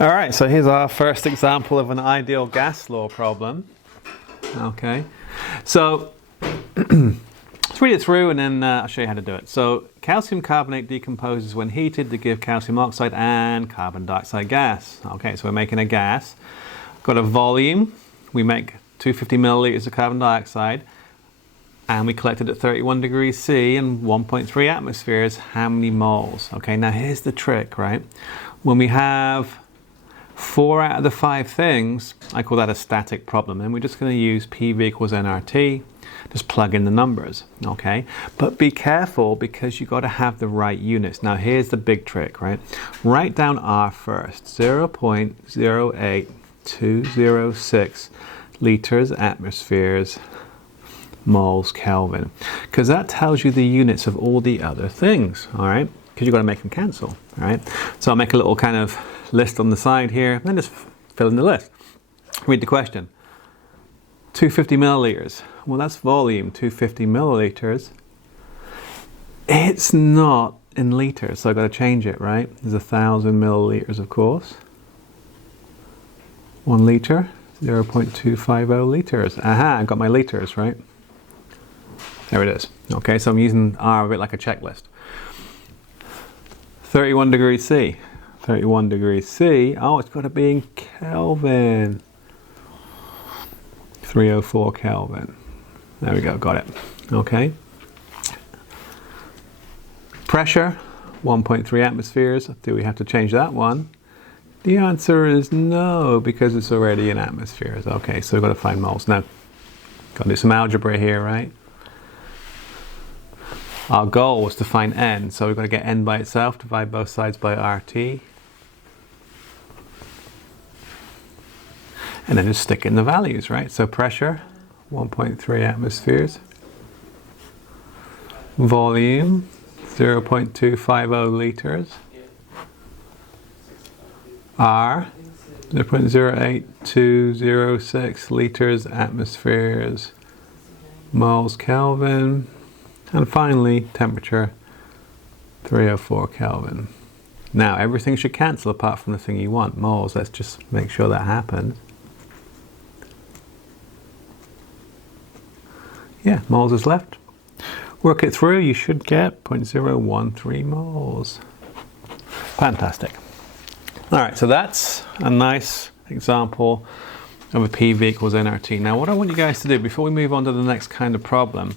All right, so here's our first example of an ideal gas law problem. Okay, so let's read it through and then I'll show you how to do it. So calcium carbonate decomposes when heated to give calcium oxide and carbon dioxide gas. Okay, so we're making a gas. Got a volume. We make 250 milliliters of carbon dioxide and we collect it at 31 degrees C and 1.3 atmospheres. How many moles? Okay, now here's the trick, right? When we have 4 out of the 5 things, I call that a static problem, and we're just going to use PV equals nRT, just plug in the numbers, okay? But be careful because you've got to have the right units. Now here's the big trick, right? Write down R first, 0.08206 liters, atmospheres, moles, Kelvin, because that tells you the units of all the other things, all right? Because you've got to make them cancel, all right? So I'll make a little kind of list on the side here, and then just fill in the list. Read the question. 250 milliliters. Well, that's volume, 250 milliliters. It's not in liters, so I've got to change it, right? There's 1,000 milliliters, of course. 1 liter, 0.250 liters. Aha, I got my liters, right? There it is. Okay, so I'm using R a bit like a checklist. 31 degrees C. 31 degrees C. Oh, it's got to be in Kelvin. 304 Kelvin. There we go, got it. Okay. Pressure, 1.3 atmospheres. Do we have to change that one? The answer is no, because it's already in atmospheres. Okay, so we've got to find moles. Now, got to do some algebra here, right? Our goal was to find N, so we've got to get N by itself, divide both sides by RT. And then just stick in the values, right? So pressure, 1.3 atmospheres. Volume, 0.250 liters. R, 0.08206 liters, atmospheres, moles, Kelvin. And finally, temperature, 304 Kelvin. Now, everything should cancel apart from the thing you want, moles. Let's just make sure that happens. Yeah, moles is left. Work it through, you should get 0.013 moles. Fantastic. All right, so that's a nice example of a PV equals nRT. Now, what I want you guys to do before we move on to the next kind of problem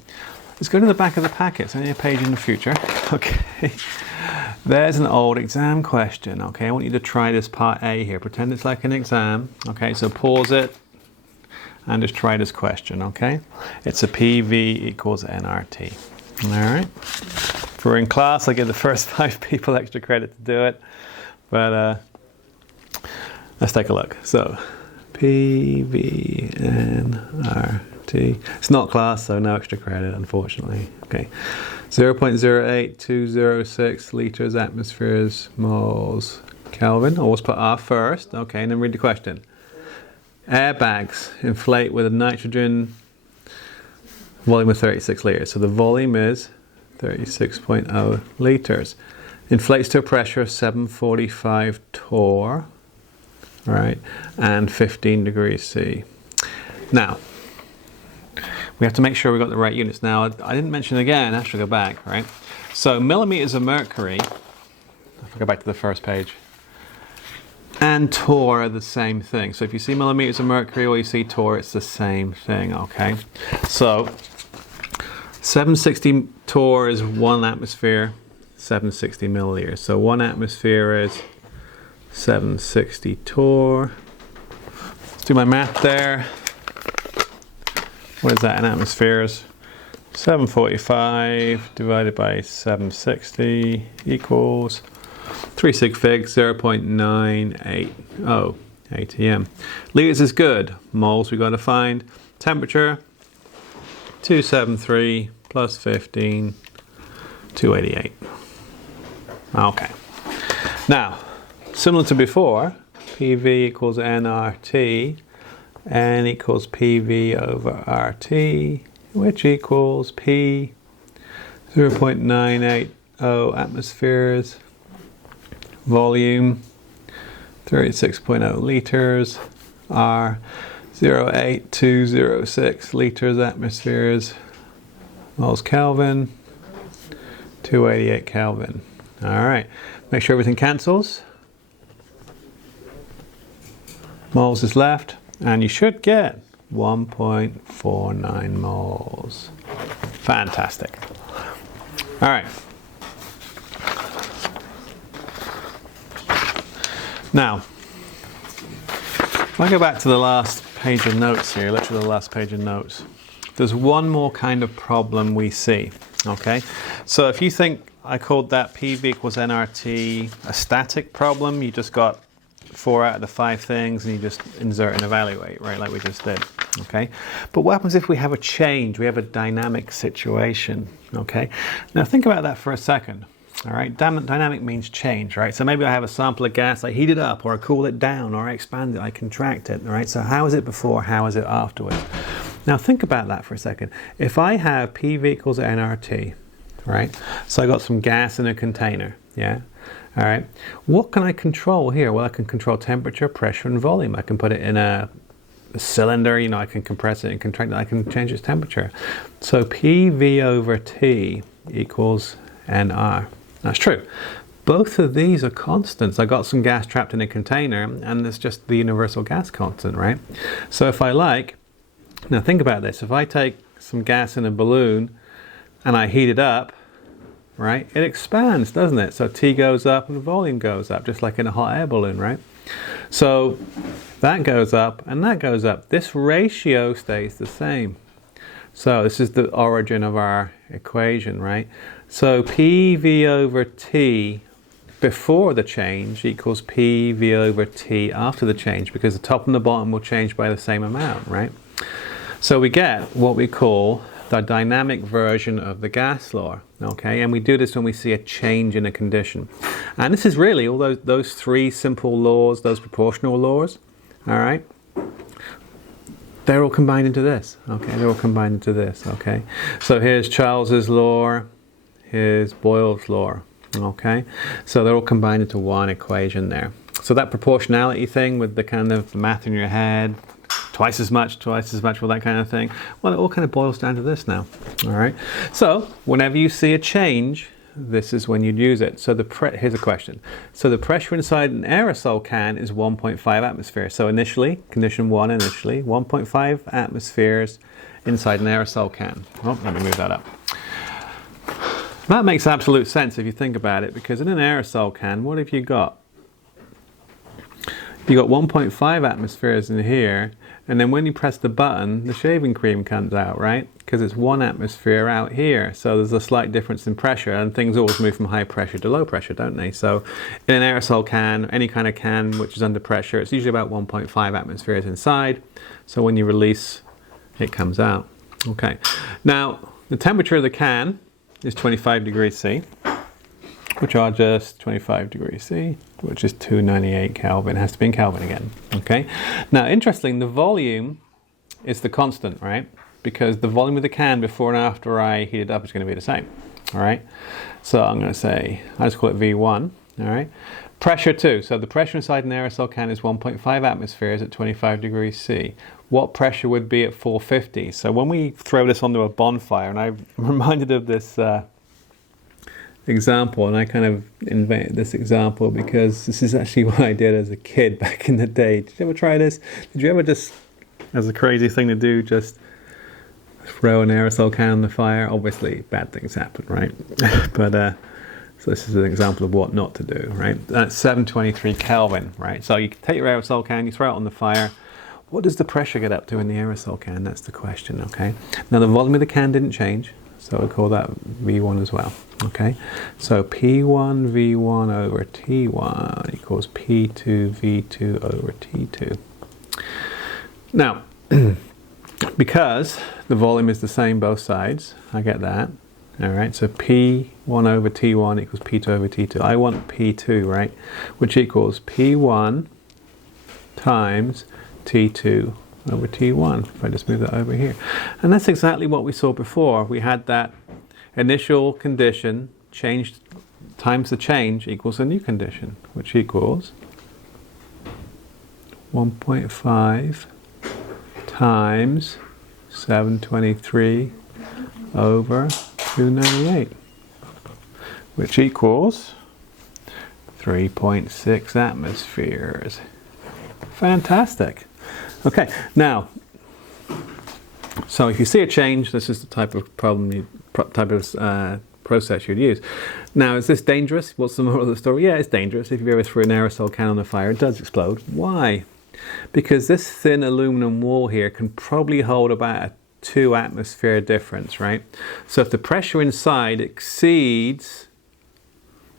is go to the back of the packet. It's only a page in the future. Okay. There's an old exam question. Okay, I want you to try this part A here. Pretend it's like an exam. Okay, so pause it and just try this question, okay? It's a PV equals nRT. All right? If we're in class, I give the first 5 people extra credit to do it. But let's take a look. So, PV nRT. It's not class, so no extra credit, unfortunately. Okay. 0.08206 liters, atmospheres, moles, Kelvin. Always put R first. Okay, and then read the question. Airbags inflate with a nitrogen volume of 36 liters. So the volume is 36.0 liters. Inflates to a pressure of 745 torr, right, and 15 degrees C. Now, we have to make sure we got the right units. Now, I didn't mention again, I should go back, right? So millimeters of mercury, if I go back to the first page, and torr are the same thing. So if you see millimeters of mercury or you see torr, it's the same thing, okay? So 760 torr is 1 atmosphere, 760 milliliters. So 1 atmosphere is 760 torr. Let's do my math there. What is that in atmospheres? 745 divided by 760 equals 3 sig fig, 0.980 ATM. Liters is good. Moles we got to find. Temperature, 273 plus 15, 288. Okay. Now, similar to before, PV equals nRT. N equals PV over RT, which equals P 0.980 atmospheres, volume 36.0 liters, R 08206 liters, atmospheres, moles Kelvin, 288 Kelvin. All right, make sure everything cancels. Moles is left, and you should get 1.49 moles. Fantastic. All right. Now, if I go back to the last page of notes here, literally the last page of notes, there's one more kind of problem we see, okay? So if you think I called that PV equals nRT a static problem, you just got 4 out of the 5 things and you just insert and evaluate, right, like we just did, okay? But what happens if we have a change, we have a dynamic situation, okay? Now think about that for a second. All right, dynamic means change, right? So maybe I have a sample of gas, I heat it up, or I cool it down, or I expand it, I contract it, all right? So how is it before, how is it afterwards? Now think about that for a second. If I have PV equals nRT, right? So I got some gas in a container, yeah? All right, what can I control here? Well, I can control temperature, pressure, and volume. I can put it in a cylinder, you know, I can compress it and contract it, I can change its temperature. So PV over T equals nR. That's true. Both of these are constants. I got some gas trapped in a container, and it's just the universal gas constant, right? So if I like, now think about this, if I take some gas in a balloon and I heat it up, right, it expands, doesn't it? So T goes up and the volume goes up, just like in a hot air balloon, right? So that goes up and that goes up. This ratio stays the same. So this is the origin of our equation, right? So PV over T before the change equals PV over T after the change, because the top and the bottom will change by the same amount, right? So we get what we call the dynamic version of the gas law, okay? And we do this when we see a change in a condition. And this is really all those 3 simple laws, those proportional laws, all right? They're all combined into this, okay? They're all combined into this, okay? So here's Charles's law, here's Boyle's law, okay? So they're all combined into one equation there. So that proportionality thing with the kind of math in your head, twice as much, all that kind of thing, well, it all kind of boils down to this now, all right? So whenever you see a change, this is when you'd use it. So here's a question. So the pressure inside an aerosol can is 1.5 atmospheres. So initially, condition 1 initially, 1.5 atmospheres inside an aerosol can. Oh, let me move that up. That makes absolute sense if you think about it, because in an aerosol can, what have you got? You got 1.5 atmospheres in here, and then when you press the button, the shaving cream comes out, right? Because it's 1 atmosphere out here. So there's a slight difference in pressure, and things always move from high pressure to low pressure, don't they? So in an aerosol can, any kind of can which is under pressure, it's usually about 1.5 atmospheres inside. So when you release, it comes out. Okay. Now, the temperature of the can is 25 degrees C, which are just 25 degrees C, which is 298 Kelvin. It has to be in Kelvin again, okay? Now, interesting, the volume is the constant, right? Because the volume of the can before and after I heat it up is going to be the same, all right? So I'm going to say, I just call it V1, all right? Pressure too. So the pressure inside an aerosol can is 1.5 atmospheres at 25 degrees C. What pressure would be at 450? So when we throw this onto a bonfire, and I'm reminded of this example, and I kind of invented this example because this is actually what I did as a kid back in the day. Did you ever try this? Did you ever just, as a crazy thing to do, just throw an aerosol can on the fire? Obviously, bad things happen, right? But so this is an example of what not to do, right? That's 723 Kelvin, right? So you take your aerosol can, you throw it on the fire. What does the pressure get up to in the aerosol can? That's the question, okay? Now the volume of the can didn't change, so we call that V1 as well, okay? So P1 V1 over T1 equals P2 V2 over T2. Now, because the volume is the same both sides, I get that. All right, so P1 over T1 equals P2 over T2. I want P2, right? Which equals P1 times T2 over T1. If I just move that over here. And that's exactly what we saw before. We had that initial condition changed times the change equals a new condition, which equals 1.5 times 723 over 298, which equals 3.6 atmospheres. Fantastic. Okay, now, so if you see a change, this is the type of process you'd use. Now, is this dangerous? What's the moral of the story? Yeah, it's dangerous. If you ever threw an aerosol can on a fire, it does explode. Why? Because this thin aluminum wall here can probably hold about a 2 atmosphere difference, right? So if the pressure inside exceeds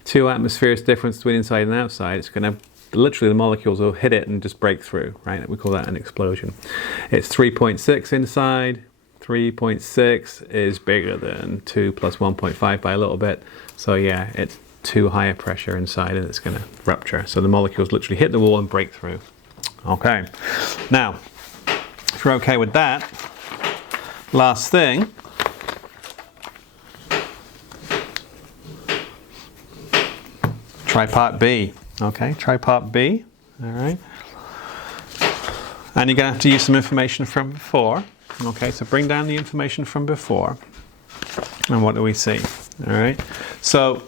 2 atmospheres difference between inside and outside, it's going to, literally the molecules will hit it and just break through, right? We call that an explosion. It's 3.6 inside. 3.6 is bigger than 2 plus 1.5 by a little bit. So yeah, it's too high a pressure inside and it's going to rupture. So the molecules literally hit the wall and break through. Okay, now, if you're okay with that, last thing, try part B. Okay, try part B, all right. And you're going to have to use some information from before. Okay, so bring down the information from before. And what do we see? All right, so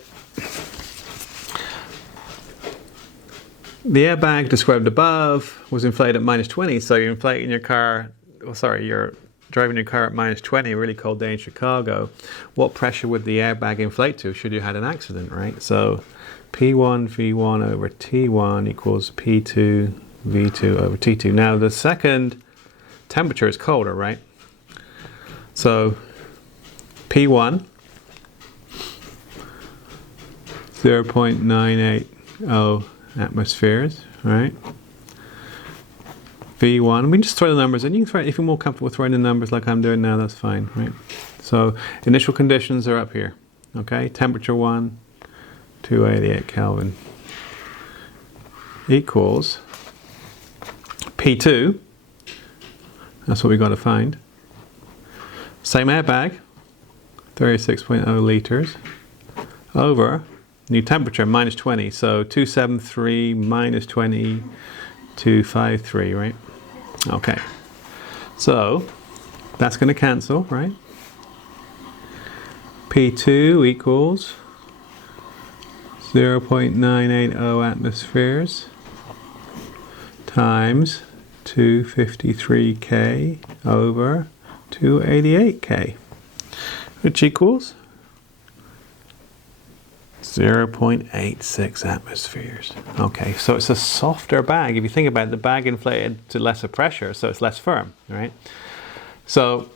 the airbag described above was inflated at -20, so you're inflating your car, you're driving your car at -20, a really cold day in Chicago. What pressure would the airbag inflate to should you had an accident, right? So P1 V1 over T1 equals P2 V2 over T2. Now the second temperature is colder, right? So P1 0.980 atmospheres, right? V1, we can just throw the numbers in. You can throw, if you're more comfortable throwing the numbers like I'm doing now, that's fine, right? So initial conditions are up here, okay? Temperature 1, 288 Kelvin equals P2, that's what we've got to find. Same airbag, 36.0 liters, over new temperature, -20, so 273 minus 20, 253, right? Okay, so that's going to cancel, right? P2 equals 0.980 atmospheres times 253K over 288K, which equals 0.86 atmospheres. Okay, so it's a softer bag. If you think about it, the bag inflated to lesser pressure, so it's less firm, right? So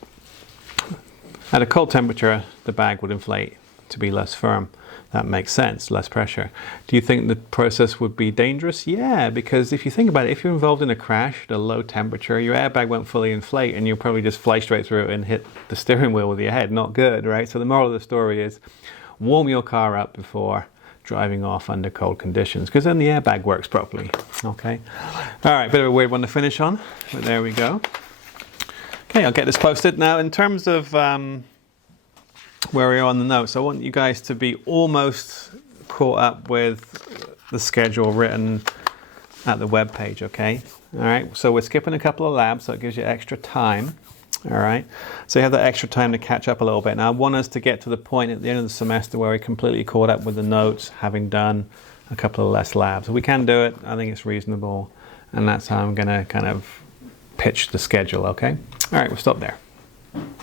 at a cold temperature, the bag would inflate to be less firm. That makes sense, less pressure. Do you think the process would be dangerous? Yeah, because if you think about it, if you're involved in a crash at a low temperature, your airbag won't fully inflate and you'll probably just fly straight through it and hit the steering wheel with your head. Not good, right? So the moral of the story is warm your car up before driving off under cold conditions, because then the airbag works properly, okay? All right, bit of a weird one to finish on, but there we go. Okay, I'll get this posted. Now, in terms of where we are on the notes, I want you guys to be almost caught up with the schedule written at the web page, okay? All right, so we're skipping a couple of labs, so it gives you extra time, all right? So you have that extra time to catch up a little bit. Now, I want us to get to the point at the end of the semester where we're completely caught up with the notes, having done a couple of less labs. We can do it, I think it's reasonable, and that's how I'm gonna kind of pitch the schedule, okay? All right, we'll stop there.